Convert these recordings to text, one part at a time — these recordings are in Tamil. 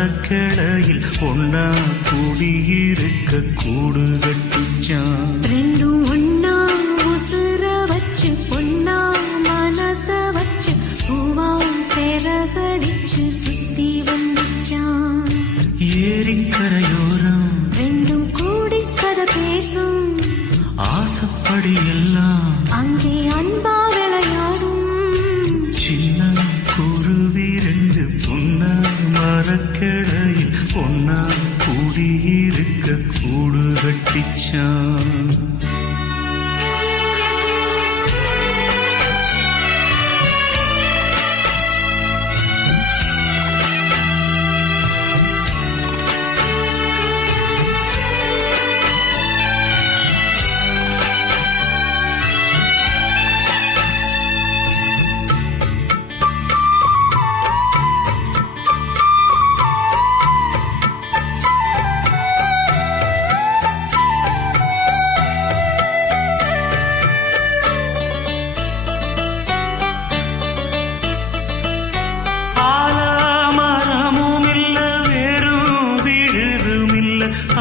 மரக்கிளையில் ஒன்னா குடியிருக்க கூடு கட்டுச்சான். ரெண்டும் ஒன்னா உசுர வச்சு பொன்னா மனச வச்சு பூவா சேரகடிச்சு சுத்தி வந்துச்சான். ஏரிக்கரையோரம் ரெண்டும் கூடி கதை பேசும் ஆசப்படி எல்லாம் அங்கே அன்பா விளையாடும். சின்ன குருவி ரெண்டு புன்ன மரக்கிளையில் ஒன்னா குடியிருக்க கூடு கட்டிச்சான்.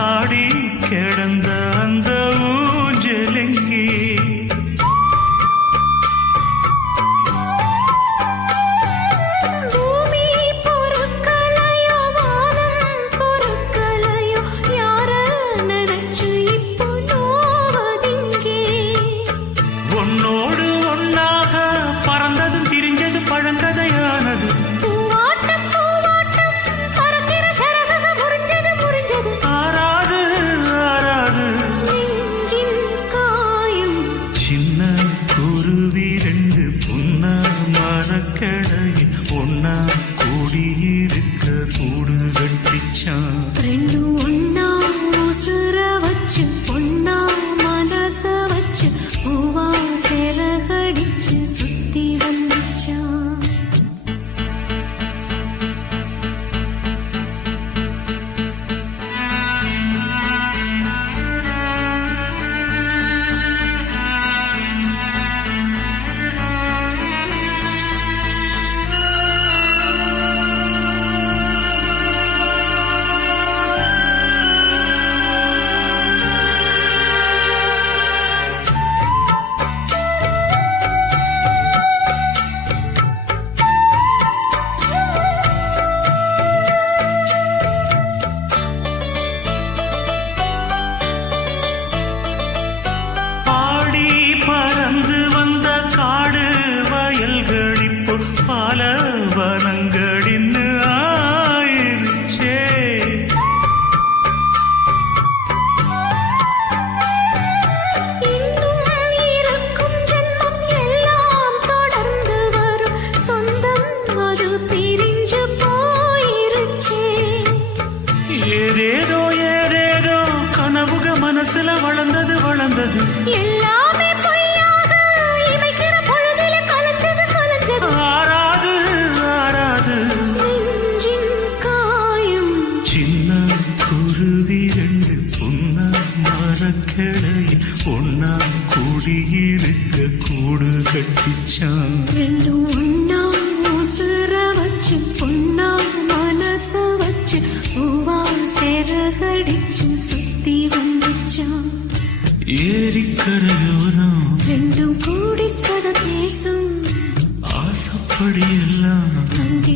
ஆடி கிடந்த அந்த ஊஞ்சலெங்கே பூமி பொறுக்கலையோ வானம் பொறுக்கலையோ யார நினைச்சு இப்போ நோவதிங்கே. உன்னோடு ஒன்னாக பறந்ததும் திரிஞ்சது பழங்கதையானது. பூவாட்டம் பூவாட்டம் பறக்கிற சரக முறிஞ்சது முறிஞ்சது ஆராது ஆராது நெஞ்சின் காயம். சின்ன குருவி ரெண்டு புன்ன மரக்கிளையில் ஒன்னா கூடியிருக்க கூடு கட்டிச்சான். ரெண்டும் ஒன்னா உசுர வச்சு பொன்னா மனச வச்சு பூவா சேரகடிச்சு சுத்தி வந்துச்சான். பறந்து வந்த காடு வயல்கள் இப்போ பாலவனங்களின் ஆயிருச்சே. இன்னும் இருக்கும் ஜென்மம் எல்லாம் தொடர்ந்து வரும் சொந்தம் அது பிரிஞ்சு போயிருச்சே. ஏதேதோ ஏதேதோ கனவுக மனசுல வளர்ந்தது வளர்ந்தது எல்லாமே பொய்யாக இமைக்கிற பொழுதில கலைஞ்சது கலைஞ்சது ஆராது ஆராது நெஞ்சின் காயம். சின்ன குருவி ரெண்டு புன்ன மரக்கிளையில் ஒன்னா கூடியிருக்க கூடு கட்டிச்சான். ரெண்டும் ஒன்னா உசுர வச்சு பொன்னா மனச வச்சு பூவா சேரகடிச்சு சுத்தி வந்துச்சான். ஏரிக்கரையோரம் ரெண்டும் கூடி கதை பேசும் ஆசப்படி எல்லாம் அங்கே